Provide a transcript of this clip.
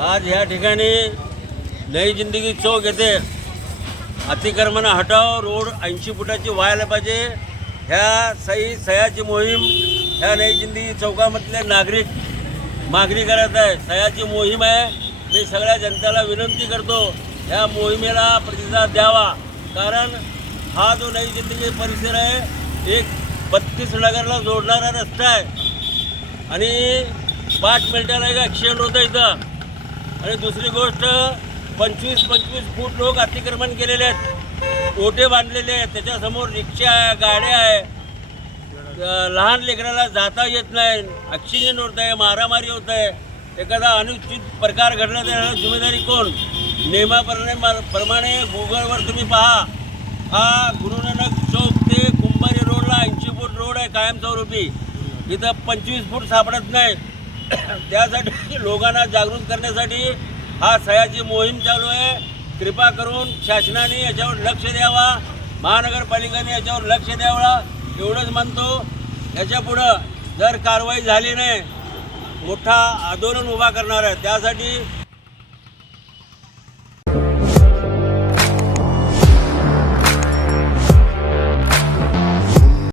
आज या ठिकाणी नई जिंदगी चौक येते. अतिक्रमण हटाव रोड ऐंशी फुटाची व्हायला पाहिजे. ह्या सई सह्याची मोहीम ह्या नई जिंदगी चौकामधले नागरिक मागणी करत आहे. सह्याची मोहीम आहे. मी सगळ्या जनतेला विनंती करतो ह्या मोहिमेला प्रतिसाद द्यावा. कारण हा जो नई जिंदगी परिसर आहे एक बत्तीस नगरला जोडणारा रस्ता आहे. आणि पाच मिनिटाला एक ॲक्सिडेंट होतं इथं. आणि दुसरी गोष्ट पंचवीस पंचवीस फूट लोक अतिक्रमण केलेले आहेत. ओटे बांधलेले आहेत. त्याच्यासमोर रिक्षा आहे गाड्या आहे. लहान लेकराला जाता येत नाही. ॲक्सिडेंट होत आहे मारामारी होत आहे. एखादा अनुचित प्रकार घडला तर जिम्मेदारी कोण? नियमाप्रमाणे प्रमाणे गुगलवर तुम्ही पहा. हा गुरुनानक चौक ते कुंभारी रोडला ऐंशी फूट रोड आहे कायमस्वरूपी. इथं पंचवीस फूट सापडत नाही. त्यासाठी लोकांना जागृत करण्यासाठी हा सह्याची मोहीम चालू आहे. कृपा करून शासनाने याच्यावर लक्ष द्यावा. महानगरपालिकेने याच्यावर लक्ष द्यावं. एवढंच म्हणतो. याच्यापुढं जर कारवाई झाली नाही मोठा आंदोलन उभा करणार आहे. त्यासाठी